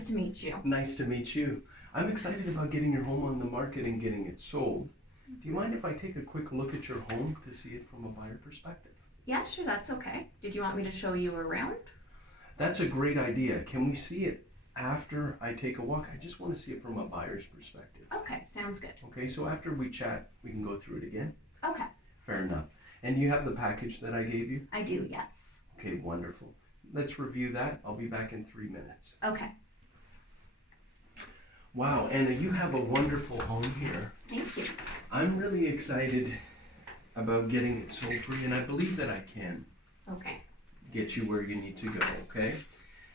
Nice to meet you. Nice to meet you. I'm excited about getting your home on the market and getting it sold. Do you mind if I take a quick look at your home to see it from a buyer perspective? Yeah, sure, that's okay. Did you want me to show you around? That's a great idea. Can we see it after I take a walk? I just want to see it from a buyer's perspective. Okay, sounds good. Okay, so after we chat, we can go through it again? Okay. Fair enough. And you have the package that I gave you? I do, yes. Okay, wonderful. Let's review that. I'll be back in 3 minutes. Okay. Wow, Anna, you have a wonderful home here. Thank you. I'm really excited about getting it sold for you, and I believe that I can Okay. get you where you need to go, okay?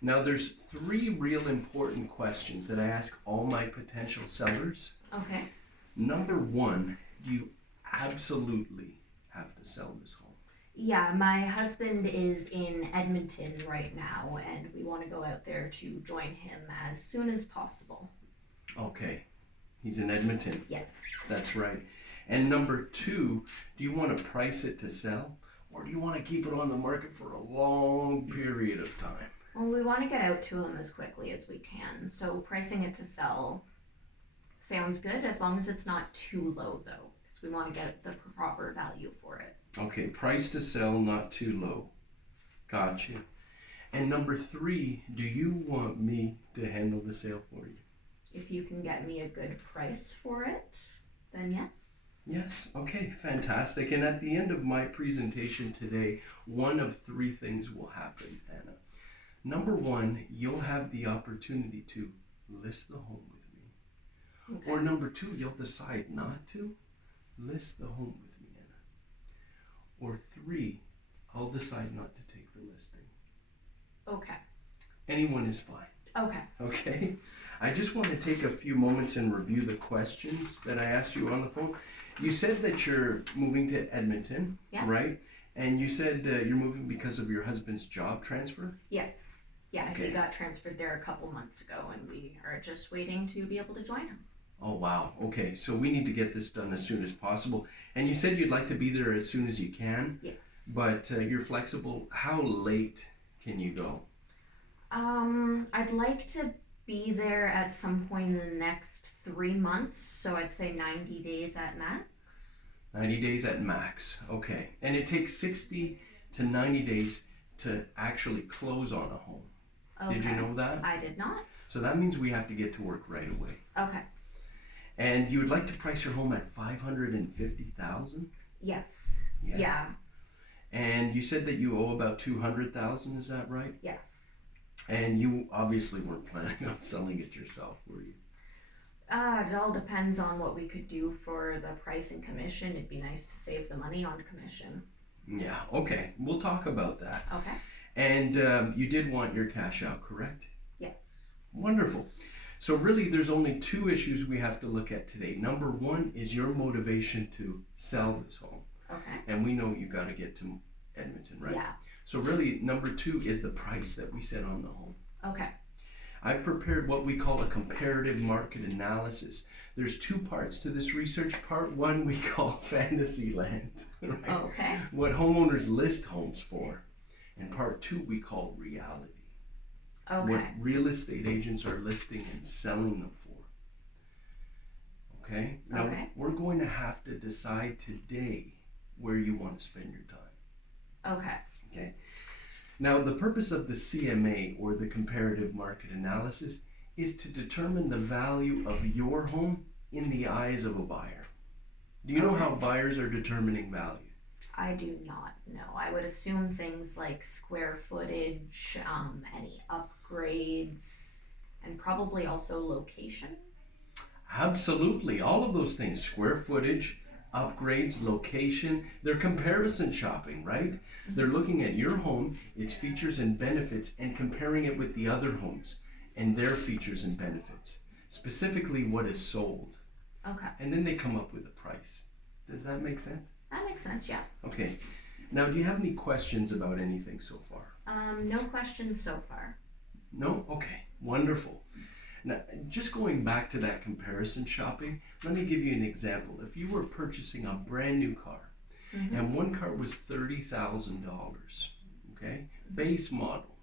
Now, there's 3 real important questions that I ask all my potential sellers. Okay. Number 1, do you absolutely have to sell this home? Yeah, my husband is in Edmonton right now, and we want to go out there to join him as soon as possible. Okay, he's in Edmonton. Yes. That's right. And number 2, do you want to price it to sell, or do you want to keep it on the market for a long period of time? Well, we want to get out to him as quickly as we can, so pricing it to sell sounds good as long as it's not too low, though, because we want to get the proper value for it. Okay, price to sell, not too low. Gotcha. And number 3, do you want me to handle the sale for you? If you can get me a good price for it, then yes. Yes, okay, fantastic. And at the end of my presentation today, one of 3 things will happen, Anna. Number 1, you'll have the opportunity to list the home with me. Okay. Or number 2, you'll decide not to list the home with me, Anna. Or 3, I'll decide not to take the listing. Okay. Anyone is fine. Okay. Okay? I just want to take a few moments and review the questions that I asked you on the phone. You said that you're moving to Edmonton, Yeah. right? And you said you're moving because of your husband's job transfer? Yes. Yeah, Okay. he got transferred there a couple months ago, and we are just waiting to be able to join him. Oh, wow. Okay, so we need to get this done as soon as possible. And you said you'd like to be there as soon as you can, Yes. but you're flexible. How late can you go? I'd like to be there at some point in the next 3 months, so I'd say 90 days at max. 90 days at max. Okay. And it takes 60 to 90 days to actually close on a home. Okay. Did you know that? I did not. So that means we have to get to work right away. Okay. And you would like to price your home at $550,000? Yes. Yes. Yeah. And you said that you owe about $200,000, is that right? Yes. And you obviously weren't planning on selling it yourself, were you? It all depends on what we could do for the price and commission. It'd be nice to save the money on commission. Yeah, okay. We'll talk about that. Okay. And you did want your cash out, correct? Yes. Wonderful. So really there's only 2 issues we have to look at today. Number 1 is your motivation to sell this home. Okay. And we know you got to get to Edmonton, right? Yeah. So really number 2 is the price that we set on the home. Okay. I've prepared what we call a comparative market analysis. There's 2 parts to this research. Part 1 we call fantasy land, right? Okay. What homeowners list homes for. And part 2 we call reality. Okay. What real estate agents are listing and selling them for. Okay? Now, Okay. we're going to have to decide today where you want to spend your time. Okay. Okay? Now, the purpose of the CMA, or the comparative market analysis, is to determine the value of your home in the eyes of a buyer. Do you know Okay. how buyers are determining value? I do not know. I would assume things like square footage, any upgrades, and probably also location. Absolutely, all of those things, square footage, upgrades, location, they're comparison shopping, right? They're looking at your home, its features and benefits, and comparing it with the other homes and their features and benefits, specifically what is sold. Okay. And then they come up with a price. Does that make sense? That makes sense, yeah. Okay. Now, do you have any questions about anything so far? No questions so far. No? Okay, wonderful. Now, just going back to that comparison shopping, let me give you an example. If you were purchasing a brand new car, and one car was $30,000, okay, base model,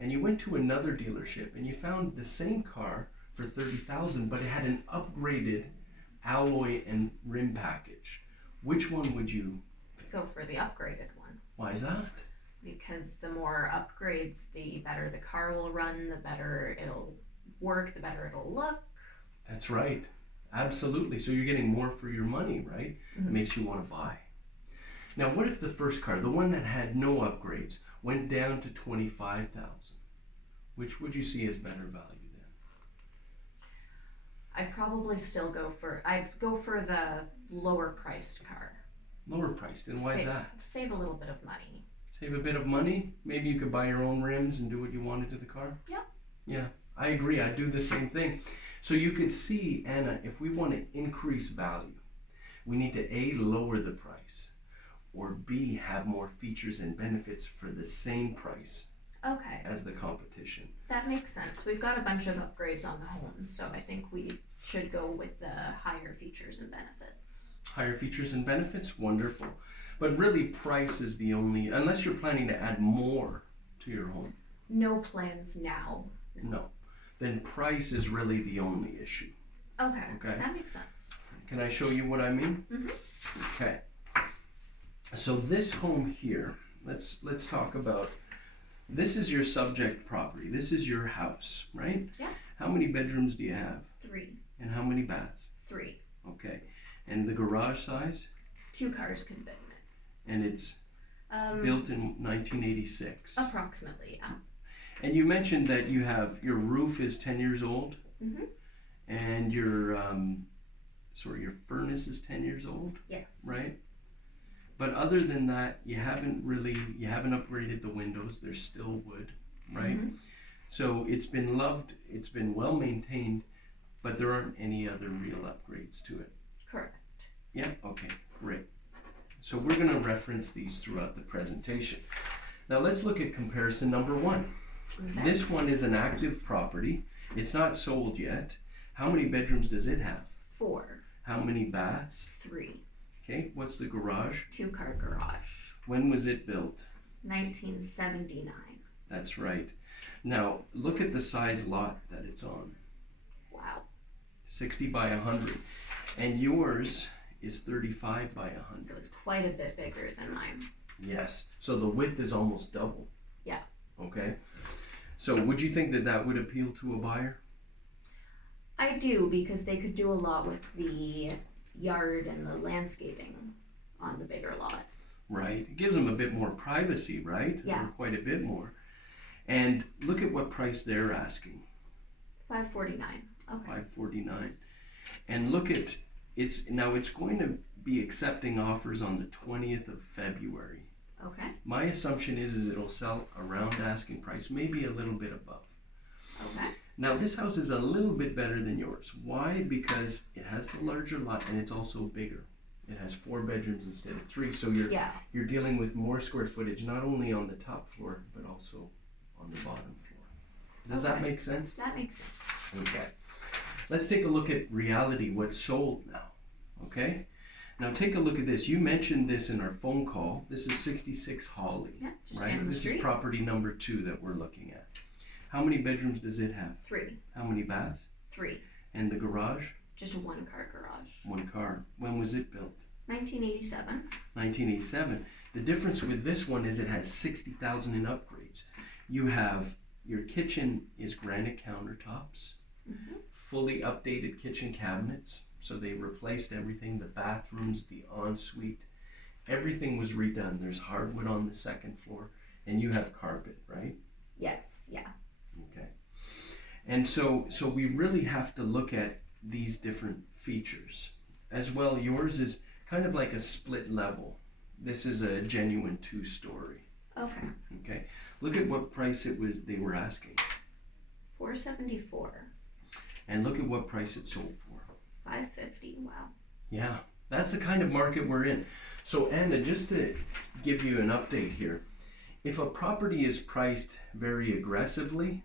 and you went to another dealership and you found the same car for $30,000, but it had an upgraded alloy and rim package, which one would you Go for the upgraded one. Why is that? Because the more upgrades, the better the car will run, the better it'll work, the better it'll look. That's right. Absolutely. So you're getting more for your money, right? It makes you want to buy. Now, what if the first car, the one that had no upgrades, went down to $25,000? Which would you see as better value then? I'd probably still I'd go for the lower priced car. Lower priced, and why is that? Save a little bit of money. Save a bit of money? Maybe you could buy your own rims and do what you wanted to the car? Yeah. Yeah, I agree. I do the same thing. So you could see, Anna, if we want to increase value, we need to A, lower the price, or B, have more features and benefits for the same price Okay. as the competition. That makes sense. We've got a bunch of upgrades on the home, so I think we should go with the higher features and benefits. Higher features and benefits? Wonderful. But really, price is the only, unless you're planning to add more to your home. No plans now. No. Then price is really the only issue. Okay. Okay. That makes sense. Can I show you what I mean? Mm-hmm. Okay. So this home here, let's talk about, this is your subject property. This is your house, right? Yeah. How many bedrooms do you have? 3. And how many baths? 3. Okay. And the garage size? 2 cars can fit in it. And it's built in 1986. Approximately, yeah. And you mentioned that you have, your roof is 10 years old? Mm-hmm. And your, your furnace is 10 years old? Yes. Right? But other than that, you haven't upgraded the windows. They're still wood, right? Mm-hmm. So it's been loved, it's been well maintained, but there aren't any other real upgrades to it. Correct. Yeah, okay, great. So we're gonna reference these throughout the presentation. Now let's look at comparison number 1. Okay. This one is an active property. It's not sold yet. How many bedrooms does it have? 4. How many baths? 3. Okay, what's the garage? 2-car garage. When was it built? 1979. That's right. Now, look at the size lot that it's on. Wow. 60 by 100. And yours is 35 by 100. So it's quite a bit bigger than mine. Yes. So the width is almost double. Yeah. Okay. So would you think that that would appeal to a buyer? I do, because they could do a lot with the yard and the landscaping on the bigger lot. Right. It gives them a bit more privacy, right? Yeah. Or quite a bit more. And look at what price they're asking. $549. Okay. $549. And look at, it's going to be accepting offers on the 20th of February. Okay. My assumption is it'll sell around asking price, maybe a little bit above. Okay. Now this house is a little bit better than yours. Why? Because it has the larger lot and it's also bigger. It has 4 bedrooms instead of 3, so you're dealing with more square footage, not only on the top floor but also on the bottom floor. Does that make sense? That makes sense. Okay. Let's take a look at reality, what's sold now. Okay? Now take a look at this. You mentioned this in our phone call. This is 66 Holly. Yeah, just right? down the This street. is property number 2 that we're looking at. How many bedrooms does it have? 3. How many baths? 3. And the garage? Just a 1-car garage. 1 car. When was it built? 1987. 1987. The difference with this one is it has 60,000 in upgrades. You have, your kitchen is granite countertops, Mm-hmm. fully updated kitchen cabinets. So they replaced everything, the bathrooms, the ensuite, everything was redone. There's hardwood on the 2nd floor and you have carpet, right? Yes, yeah. Okay. And so we really have to look at these different features. As well, yours is kind of like a split level. This is a genuine 2-story. Okay. Okay. Look at what price they were asking. $474. And look at what price it sold for. $550. Wow. Yeah, that's the kind of market we're in. So Anna, just to give you an update here, if a property is priced very aggressively,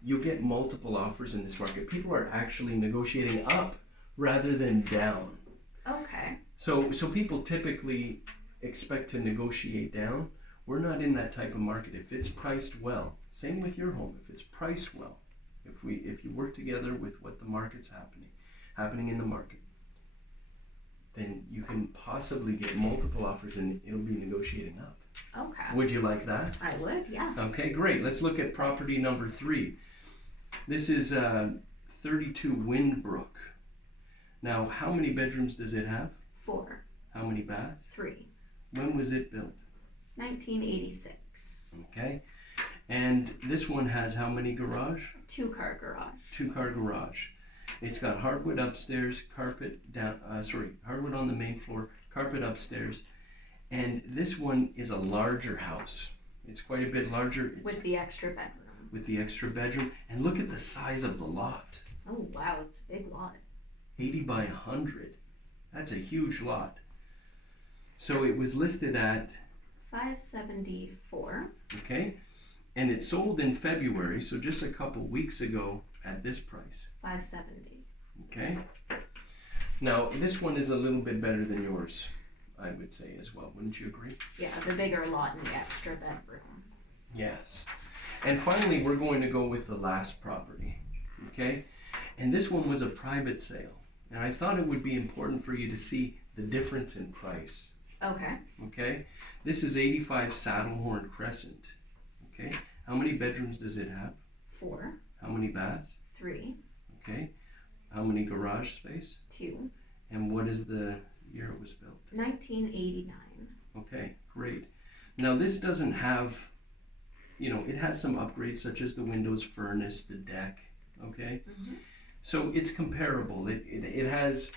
you'll get multiple offers in this market. People are actually negotiating up rather than down. Okay. So people typically expect to negotiate down We're not in that type of market. If it's priced well, same with your home, if it's priced well, if you work together with what the market's happening in the market, then you can possibly get multiple offers and it'll be negotiating up. Okay. Would you like that? I would, yeah. Okay, great. Let's look at property number 3. This is 32 Windbrook. Now, how many bedrooms does it have? 4. How many baths? 3. When was it built? 1986. Okay. And this one has how many garage? 2-car garage. 2-car garage. It's got hardwood upstairs, hardwood on the main floor, carpet upstairs. And this one is a larger house. It's quite a bit larger. With the extra bedroom. With the extra bedroom. And look at the size of the lot. Oh, wow, it's a big lot. 80 by 100. That's a huge lot. So it was listed at $574. Okay, and it sold in February, so just a couple weeks ago at this price. $570. Okay. Now this one is a little bit better than yours, I would say as well. Wouldn't you agree? Yeah, the bigger lot and the extra bedroom. Yes. And finally, we're going to go with the last property. Okay, and this one was a private sale, and I thought it would be important for you to see the difference in price. Okay. Okay, this is 85 Saddlehorn Crescent. Okay, how many bedrooms does it have? 4. How many baths? 3. Okay, how many garage space? 2. And what is the year it was built? 1989. Okay, great. Now this doesn't have, it has some upgrades such as the windows, furnace, the deck. Okay, so it's comparable. It has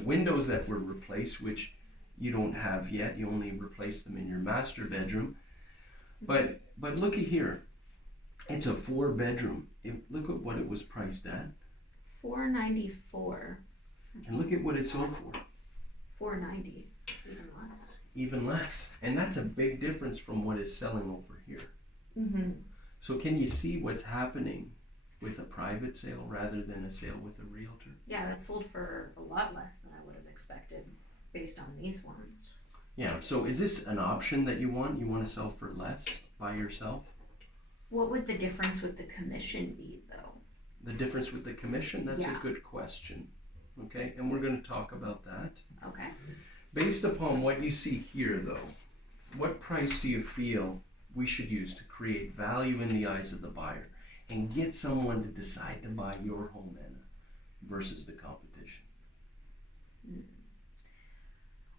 windows that were replaced, which you don't have yet. You only replace them in your master bedroom. But look at here. It's a 4-bedroom. Look at what it was priced at. $494. And look at what it sold for. $490. Even less. Even less. And that's a big difference from what is selling over here. Mm-hmm. So can you see what's happening with a private sale rather than a sale with a realtor? Yeah, that sold for a lot less than I would have expected based on these ones. Yeah, so is this an option that you want? You want to sell for less by yourself? What would the difference with the commission be, though? The difference with the commission? That's Yeah. a good question. Okay, and we're going to talk about that. Okay. Based upon what you see here, though, what price do you feel we should use to create value in the eyes of the buyer and get someone to decide to buy your home, Anna, versus the competition?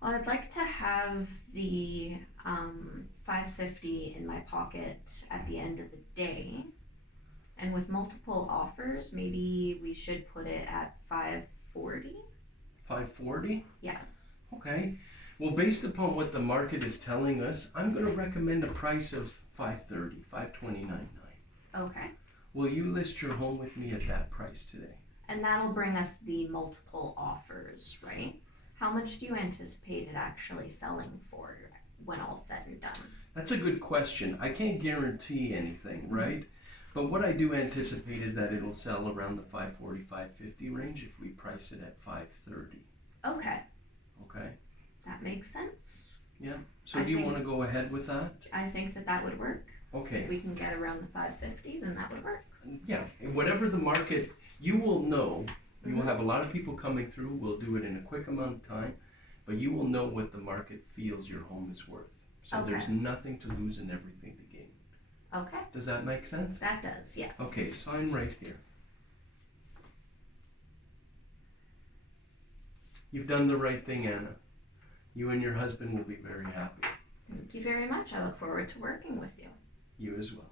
Well, I'd like to have the $550 in my pocket at the end of the day. And with multiple offers, maybe we should put it at $540. $540? Yes. Okay. Well, based upon what the market is telling us, I'm going to recommend a price of $530, $529.9. Okay. Will you list your home with me at that price today? And that'll bring us the multiple offers, right? How much do you anticipate it actually selling for when all's said and done? That's a good question. I can't guarantee anything, right? But what I do anticipate is that it'll sell around the $540, $550 range if we price it at $530. Okay. Okay? That makes sense. Yeah. So do you want to go ahead with that? I think that would work. Okay. If we can get around the $550, then that would work. Yeah. Whatever the market, you will know. You will have a lot of people coming through. We'll do it in a quick amount of time. But you will know what the market feels your home is worth. So there's nothing to lose and everything to gain. Okay. Does that make sense? That does, yes. Okay, sign right here. You've done the right thing, Anna. You and your husband will be very happy. Thank you very much. I look forward to working with you. You as well.